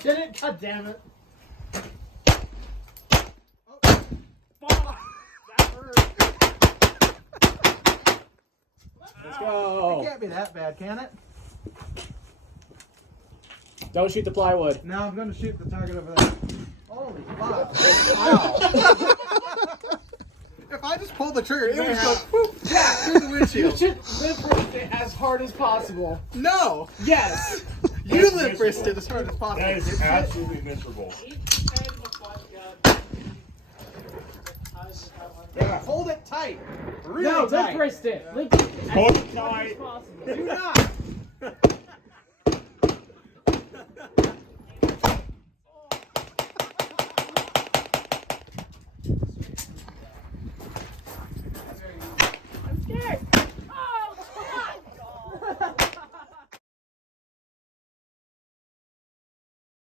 did it? God damn it. Fuck! That hurt. Let's go. It can't be that bad, can it? Don't shoot the plywood. Now I'm going to shoot the target over there. Holy fuck. Ow. If I just pulled the trigger, it would just go whoop, yeah, through the You windshield. should lip wrist it as hard as possible. No! Yes. You lip wrist it as hard as possible. That is absolutely miserable. Yeah, hold it tight. Really No, tight. lip wrist it. Lip wrist it as Hold it hard tight. as possible. Do not.